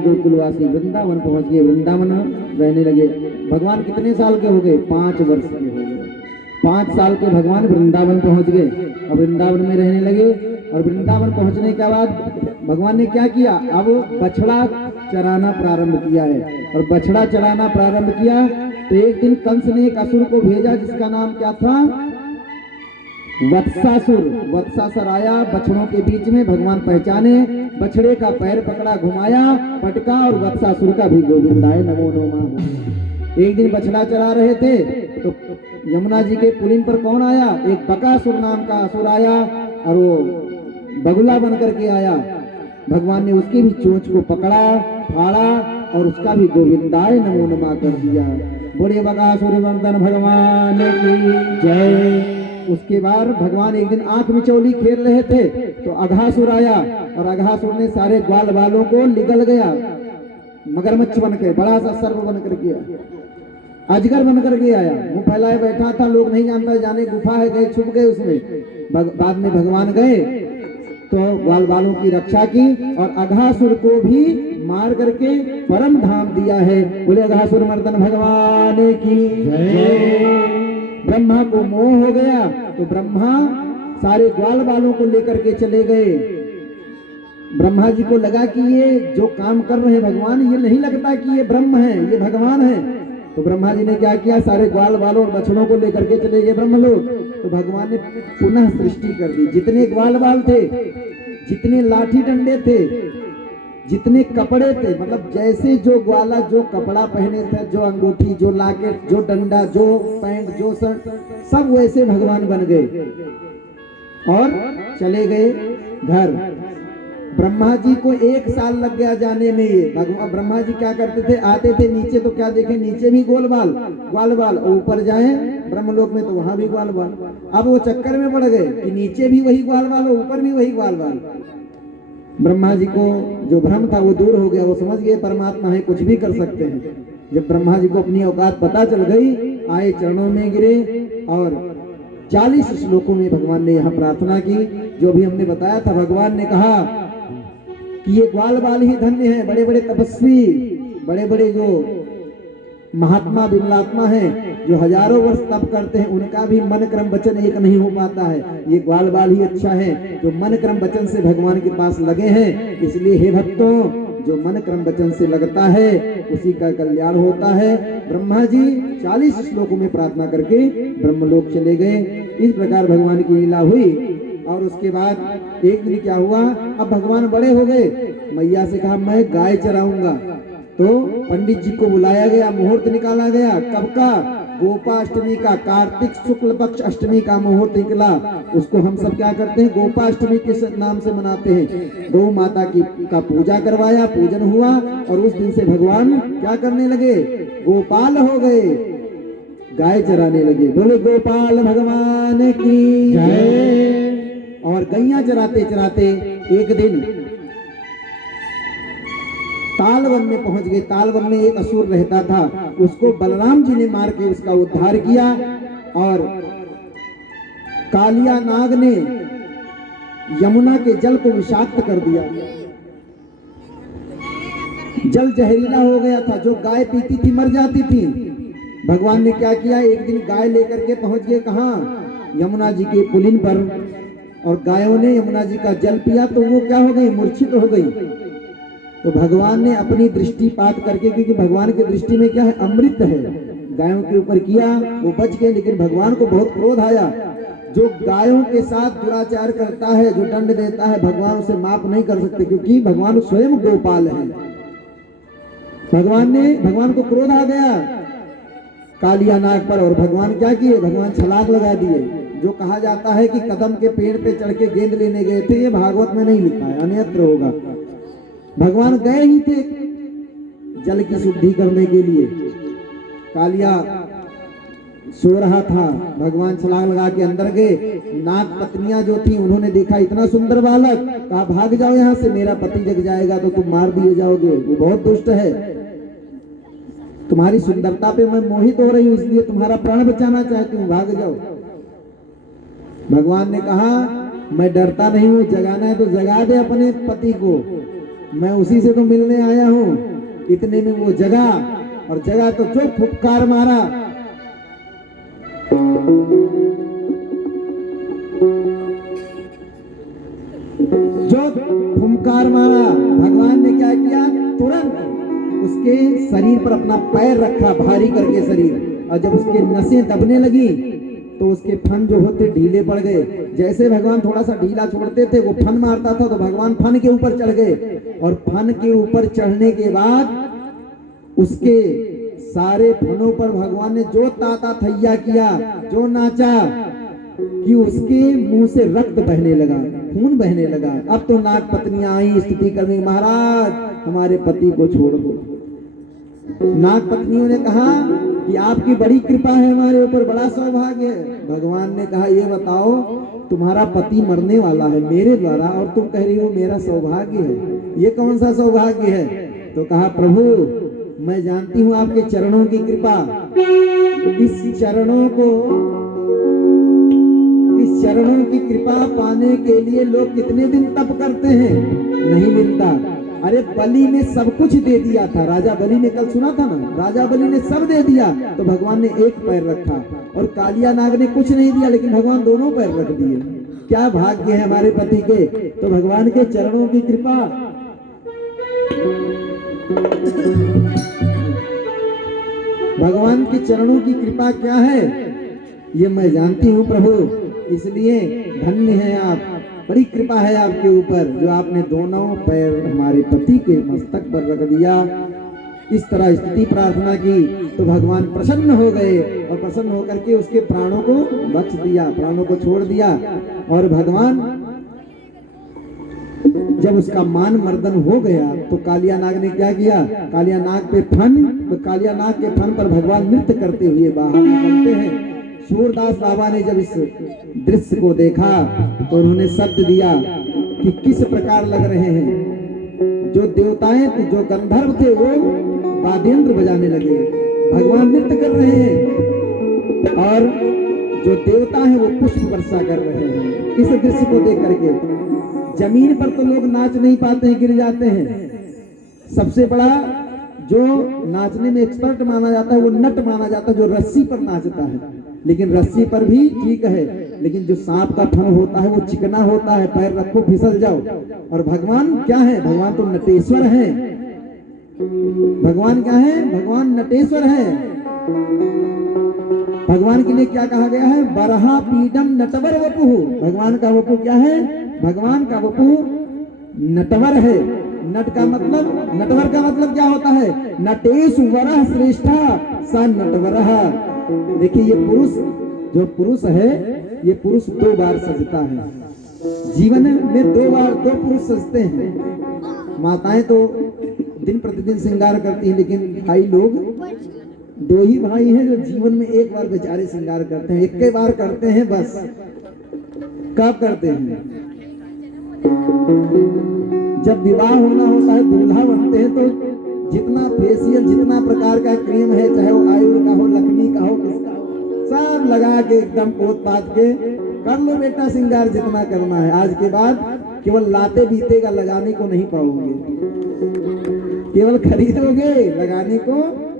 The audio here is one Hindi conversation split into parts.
गोकुलवासी वृंदावन पहुंच गए, वृंदावन रहने लगे। भगवान कितने साल के हो गए? 5 वर्ष के हो गए। 5 साल के भगवान वृंदावन पहुंच गए और वृंदावन में रहने लगे। और वृंदावन पहुंचने के बाद भगवान ने क्या किया? अब बछड़ा चराना प्रारंभ किया है। और बछड़ा चराना प्रारंभ किया तो एक दिन कंस ने एक असुर को भेजा जिसका नाम क्या था? वत्सासुर। वत्सासुर आया बछड़ों के बीच में, भगवान पहचाने, बछड़े का पैर पकड़ा, घुमाया, पटका और वत्सासुर का भी गोविंदाय नमो नमः। एक दिन बछड़ा चरा रहे थे तो यमुना जी के पुलिन पर कौन आया? एक बकासुर नाम का असुर आया और वो बगुला बन करके आया। भगवान ने उसकी भी चोंच को पकड़ा, फाड़ा और उसका भी गोविंदाय नमो नमः कर दिया। बोले बकासुर वर्धन भगवान की जय। उसके बाद भगवान एक दिन आंख मिचौली खेल रहे थे तो अघासुर आया और अघासुर ने सारे ग्वाल बालों को निगल गया, मगरमच्छ बन के, बड़ा सा सर्प बन कर गया, अजगर बन करके आया, मुंह फैलाए बैठा था, लोग नहीं जानता, जाने गुफा है, गए छुप गए उसमें। बाद में भगवान गए तो ग्वाल बालों की रक्षा की और अघासुर को भी मार करके परम धाम दिया है। बोले अघासुर मर्दन भगवान की जय। ब्रह्मा को मोह हो गया तो ब्रह्मा सारे ग्वाल बालों को लेकर के चले गए। ब्रह्मा जी को लगा कि ये जो काम कर रहे हैं भगवान, ये नहीं लगता कि ये ब्रह्म है, ये भगवान है। तो ब्रह्मा जी ने क्या किया? सारे ग्वाल बालों और बछड़ों को लेकर के चले गए ब्रह्मलोक। तो भगवान ने पुनः सृष्टि कर दी। जितने ग्वाल बाल थे, जितने लाठी डंडे थे, जितने कपड़े थे, मतलब जैसे जो ग्वाला जो कपड़ा पहने थे, जो अंगूठी, जो लाकेट, जो डंडा, जो पैंट, जो शर्ट, सब वैसे भगवान बन गए और चले गए घर। ब्रह्मा जी को 1 साल लग गया जाने में। ये भगवान ब्रह्मा जी क्या करते थे? आते थे नीचे तो क्या देखे? नीचे भी ग्वाल बाल, ऊपर जाए ब्रह्मलोक में तो वहां भी ग्वाल बाल। अब वो चक्कर में पड़ गए कि नीचे भी वही ग्वाल बाल, ऊपर भी वही ग्वाल बाल। ब्रह्मा जी को जो भ्रम था वो दूर हो गया, वो समझ गए परमात्मा है, कुछ भी कर सकते हैं। जब ब्रह्मा जी को अपनी औकात पता चल गई, आए चरणों में गिरे और 40 श्लोकों में भगवान ने यहाँ प्रार्थना की। जो भी हमने बताया था, भगवान ने कहा कि ये ग्वाल बाल ही धन्य है, बड़े बड़े तपस्वी, बड़े बड़े जो महात्मा विमलात्मा हैं, जो हजारों वर्ष तप करते हैं, उनका भी मन क्रम वचन एक नहीं हो पाता है। ये ग्वाल बाल ही अच्छा है जो मन क्रम वचन से भगवान के पास लगे हैं। इसलिए हे भक्तों, जो मन क्रम वचन से लगता है उसी का कल्याण होता है। ब्रह्मा जी 40 श्लोकों में प्रार्थना करके ब्रह्मलोक चले गए। इस प्रकार भगवान की लीला हुई। और उसके बाद एक दिन क्या हुआ, अब भगवान बड़े हो गए, मैया से कहा मैं गाय चराऊंगा। तो पंडित जी को बुलाया गया, मुहूर्त निकाला गया। कब का? गोपाष्टमी का, कार्तिक शुक्ल पक्ष अष्टमी का मुहूर्त निकला। उसको हम सब क्या करते हैं, गोपाष्टमी के नाम से मनाते हैं। गौ माता की का पूजा करवाया, पूजन हुआ और उस दिन से भगवान क्या करने लगे, गोपाल हो गए, गाय चराने लगे। बोले गोपाल भगवान की जय। और गैया चराते चराते एक दिन तालवन में पहुंच गए। तालवन में एक असुर रहता था, उसको बलराम जी ने मार के उसका उद्धार किया। और कालिया नाग ने यमुना के जल को विषाक्त कर दिया। जल जहरीला हो गया था, जो गाय पीती थी मर जाती थी। भगवान ने क्या किया, एक दिन गाय लेकर के पहुंच गए कहां, यमुना जी के पुलिन पर। और गायों ने यमुना जी का जल पिया तो वो क्या हो गई, मूर्छित हो गई। तो भगवान ने अपनी दृष्टिपात करके, क्योंकि भगवान की दृष्टि में क्या है, अमृत है, गायों के ऊपर किया, वो बच गए। लेकिन भगवान को बहुत क्रोध आया। जो गायों के साथ दुराचार करता है, जो दंड देता है, भगवान उसे माफ नहीं कर सकते, क्योंकि भगवान स्वयं गोपाल है। भगवान को क्रोध आ गया कालिया नाग पर। और भगवान क्या किए, भगवान छलांग लगा दिए। जो कहा जाता है कि कदम के पेड़ पे चढ़ के गेंद लेने गए थे, ये भागवत में नहीं लिखा है, अन्यत्र होगा। भगवान गए ही थे जल की शुद्धि करने के लिए। कालिया सो रहा था, भगवान छलांग लगा के अंदर गए। नाग पत्नियां जो थी उन्होंने देखा इतना सुंदर बालक, कहा भाग जाओ यहाँ से, मेरा पति जग जाएगा तो तुम मार दिए जाओगे, वो बहुत दुष्ट है, तुम्हारी सुंदरता पे मैं मोहित हो रही हूँ, इसलिए तुम्हारा प्राण बचाना चाहती हूँ, भाग जाओ। भगवान ने कहा मैं डरता नहीं हूँ, जगाना है तो जगा दे अपने पति को, मैं उसी से तो मिलने आया हूँ। इतने में वो जगा, और जगा तो जो फुफकार मारा, भगवान ने क्या किया, तुरंत उसके शरीर पर अपना पैर रखा, भारी करके शरीर। और जब उसके नसें दबने लगी तो उसके फन जो होते ढीले पड़ गए। जैसे भगवान थोड़ा सा ढीला छोड़ते थे, वो फन मारता था तो भगवान फन के ऊपर चढ़ गए। और फन के ऊपर चढ़ने के बाद उसके सारे फनों पर भगवान ने जो ताता थैया किया, जो नाचा, कि उसके मुंह से रक्त बहने लगा, खून बहने लगा। अब तो नाग पत्नियां आई स्तुति करने, महाराज हमारे पति को छोड़ दो। नाग पत्नियों ने कहा कि आपकी बड़ी कृपा है हमारे ऊपर, बड़ा सौभाग्य है। भगवान ने कहा ये बताओ, तुम्हारा पति मरने वाला है मेरे द्वारा और तुम कह रही हो मेरा सौभाग्य है, ये कौन सा सौभाग्य है? तो कहा प्रभु मैं जानती हूँ आपके चरणों की कृपा, इस चरणों की कृपा पाने के लिए लोग कितने दिन तप करते हैं, नहीं मिलता। अरे बलि ने सब कुछ दे दिया था, राजा बलि ने, कल सुना था ना, राजा बलि ने सब दे दिया, तो भगवान ने एक पैर रखा। और कालिया नाग ने कुछ नहीं दिया, लेकिन भगवान दोनों पैर रख दिए। क्या भाग्य है हमारे पति के। तो भगवान के चरणों की कृपा, भगवान के चरणों की कृपा क्या है ये मैं जानती हूँ प्रभु, इसलिए धन्य है आप, बड़ी कृपा है आपके ऊपर जो आपने दोनों पैर हमारे पति के मस्तक पर रख दिया। इस तरह स्तुति प्रार्थना की तो भगवान प्रसन्न हो गए और प्रसन्न होकर के उसके प्राणों को बख्श दिया, प्राणों को छोड़ दिया। और भगवान जब उसका मान मर्दन हो गया तो कालिया नाग ने क्या किया, कालिया नाग के फन पर भगवान नृत्य करते हुए बाहर निकलते हैं। सूरदास बाबा ने जब इस दृश्य को देखा तो उन्होंने शब्द दिया कि किस प्रकार लग रहे हैं। जो देवताएं थे, जो गंधर्व थे, वो वाद्ययंत्र बजाने लगे, भगवान नृत्य कर रहे हैं, और जो देवता है वो पुष्प वर्षा कर रहे हैं। इस दृश्य को देख करके जमीन पर तो लोग नाच नहीं पाते हैं, गिर जाते हैं। सबसे बड़ा जो नाचने में एक्सपर्ट माना जाता है वो नट माना जाता है, जो रस्सी पर नाचता है। लेकिन रस्सी पर भी ठीक है, लेकिन जो सांप का फन होता है वो चिकना होता है, पैर रखो फिसल जाओ। और भगवान क्या है? भगवान तो नटेश्वर है। भगवान क्या है? भगवान नटेश्वर है। भगवान के लिए क्या कहा गया है? बरहा पीडम नटवर वपुः। भगवान का वपु क्या है? भगवान का वपु नटवर है। नट का मतलब, नटवर का मतलब क्या होता है? नटेशु वरः श्रेष्ठा स नटवरः। देखिए ये पुरुष, जो पुरुष है, ये पुरुष 2 बार सजता है। जीवन में 2 बार 2 पुरुष सजते हैं। माताएं तो दिन प्रतिदिन श्रृंगार करती हैं, लेकिन भाई लोग 2 ही भाई हैं जो जीवन में 1 बार बेचारे श्रृंगार करते हैं। 1 बार करते हैं बस। कब करते हैं? जब विवाह होना होता है, दूल्हा बनते हैं, तो जितना फेशियल, जितना प्रकार का क्रीम है, चाहे वो आयुर का हो, लक्ष्मी का हो, किसका हो, सब लगा के एकदम पोत पात के कर लो बेटा श्रृंगार जितना करना है। आज के बाद केवल लाते बीतेगा, लगाने को नहीं पाओगे। केवल खरीदोगे, लगाने को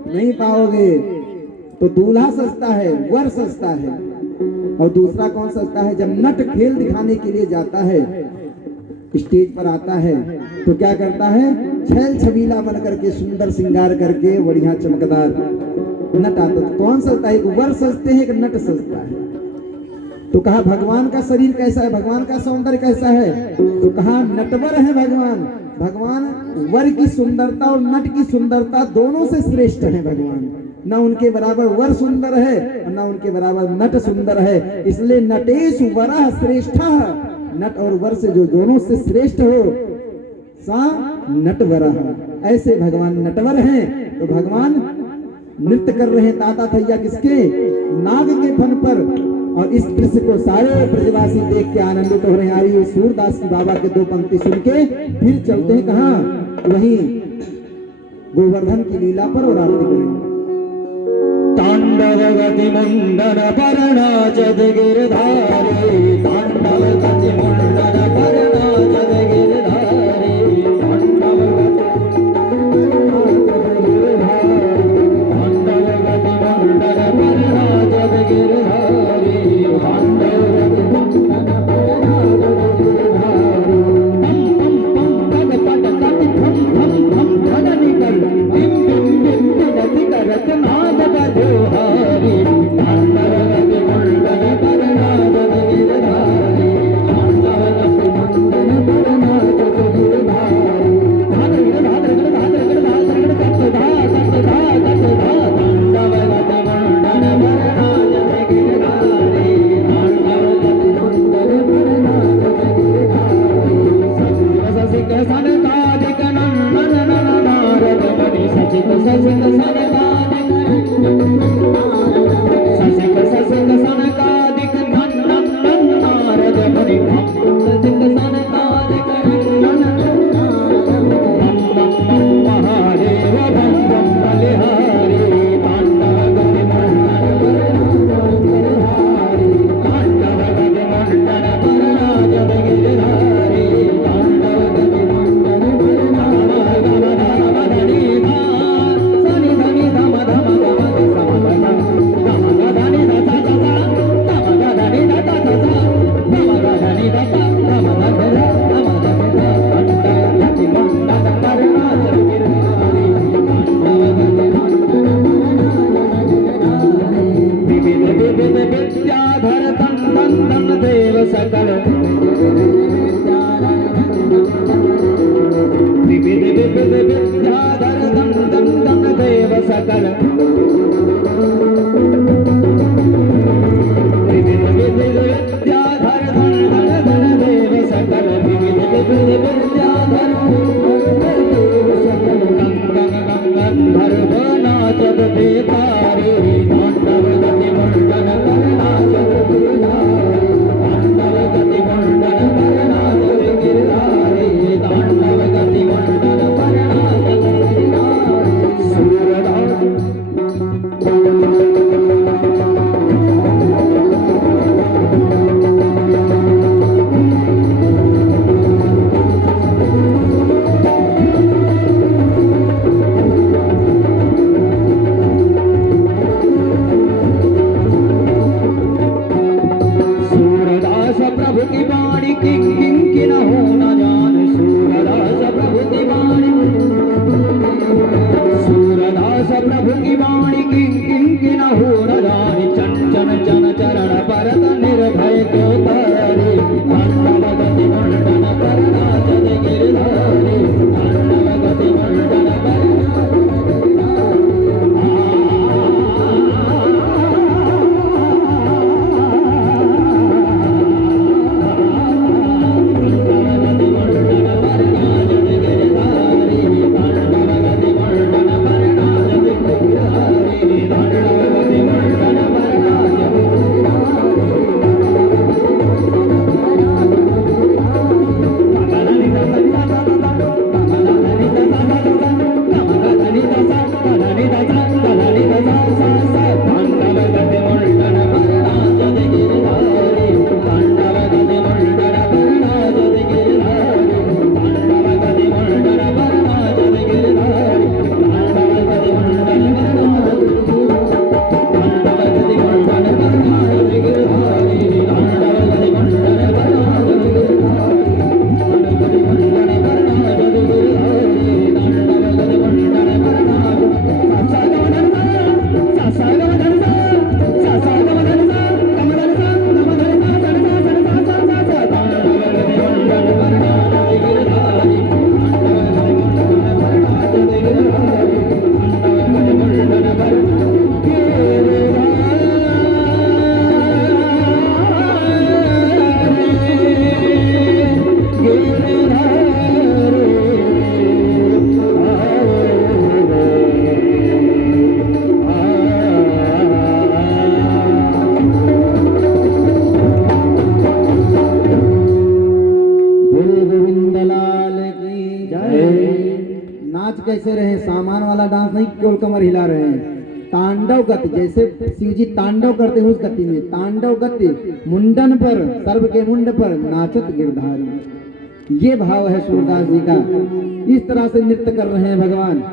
नहीं पाओगे। तो दूल्हा सस्ता है, वर सस्ता है। और दूसरा कौन सस्ता है? जब नट खेल दिखाने के लिए जाता है, स्टेज पर आता है, तो क्या करता है? छैल छबीला बन करके, सुंदर श्रृंगार करके, बढ़िया चमकदार नट आता। तो कौन सस्ता है? एक वर सस्ते हैं, एक नट सस्ता है। तो कहा भगवान का शरीर कैसा है, भगवान का सौंदर्य कैसा है? तो कहा नटवर है भगवान। भगवान वर की सुंदरता और नट की सुंदरता दोनों से श्रेष्ठ है भगवान। न उनके बराबर वर सुंदर है और न उनके बराबर नट सुंदर है। इसलिए नटेशु वरः श्रेष्ठा, नट और वर से जो दोनों से श्रेष्ठ हो, सा नटवरः। ऐसे भगवान नटवर हैं। तो भगवान नृत्य कर रहे हैं ताता थैया किसके? नाग के फन पर। और इस दृश्य को सारे ब्रजवासी देख के आनंदित हो रहे हैं। आइए सूरदास की बाबा के 2 पंक्ति सुन के फिर चलते हैं कहाँ? वहीं गोवर्धन की लीला पर और आरती करेंगे। तांडव गति मुंडन परणा जद गिरधारी, तांडव गति मुंडन परणा जद गिरधारी, तांडव गति मुंडन परणा जद गिरधारी, तांडव गति मुंडन परणा जद गिरधारी। पम पम पम पट पट थम थम थम धन निकल, बिम बिम बिम बिनति करत नाद बजोहारी, तांडव गति मुंडन परणा जद गिरधारी, तांडव गति मुंडन परणा जद गिरधारी। धाधर गिर धाधर गिर धाधर गिर धाधर गिर तत धा तत धा तत धा, तांडव गति मुंडन परणा जद गिरधारी, तांडव गति मुंडन परणा जद गिरधारी। ससिक सनकादिक नंदन नन नारद मुनि, ससिक ससिक सनकादिक ससिक ससिक सनकादिक नंदन नन नारद मुनि, ससिक सनकादिक नंदन बम बम बम महादेव बम बम बलिहारी, तांडव गति मुंडन परणा जद गिरधारी, तांडव गति मुंडन परणा जद गिरधारी, तांडव गति मुंडन परणा गम गम धनि धा सनि धनि धम धम गम सम गम धनि ध ध ध धम धनि ध ध ध धम धनि ध ध धम ध ध धम ध ध तांडव गति मुंडन परणा जद गिरधारी, तांडव गति मुंडन परणा जद गिरधारी। विविध विविध विद्याधर तन तन तन देव सकल, विविध विविध विद्याधर तन तन तन देव सकल, विविध विविध विद्याधर तन तन तन देव सकल, विविध विविध विद्याधर देव सकल। गंग गंधर्व नाचत बेतारी, तांडव गति मुंडन परणा जद गिरधारी, तांडव गति वाला डांस नहीं, केवल कमर हिला रहे हैं। तांडव गति, जैसे शिव जी तांडव करते हैं उस गति में, तांडव गति, मुंडन पर, सर्प के मुंड पर नाचत गिरधारी, ये भाव है सूरदास जी का। इस तरह से नृत्य कर रहे हैं भगवान,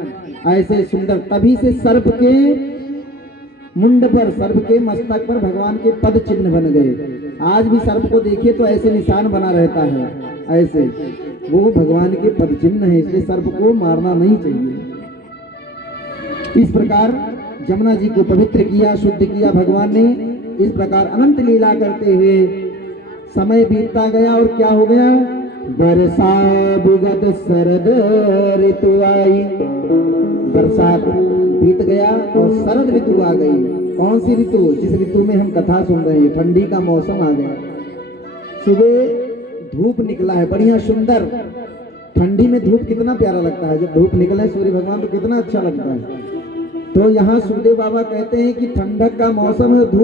ऐसे सुंदर। तभी से सर्प के मुंड पर, सर्प के मस्तक पर भगवान के पद चिन्ह बन गए। आज भी सर्प को देखिए तो ऐसे निशान बना रहता है, ऐसे वो भगवान के पद चिन्ह है, इसलिए सर्प को मारना नहीं चाहिए। इस प्रकार जमुना जी को पवित्र किया, शुद्ध किया भगवान ने। इस प्रकार अनंत लीला करते हुए समय बीतता गया और क्या हो गया, बरसा विगत शरद ऋतु आई, बरसात बीत गया और शरद ऋतु आ गई। कौन सी ऋतु, जिस ऋतु में हम कथा सुन रहे हैं, ठंडी का मौसम आ गया। सुबह धूप निकला है बढ़िया सुंदर, ठंडी में धूप कितना प्यारा लगता है, जब धूप निकले सूर्य भगवान तो कितना अच्छा लगता है। तो यहाँ सुखदेव बाबा कहते हैं कि ठंडक का मौसम है, धूप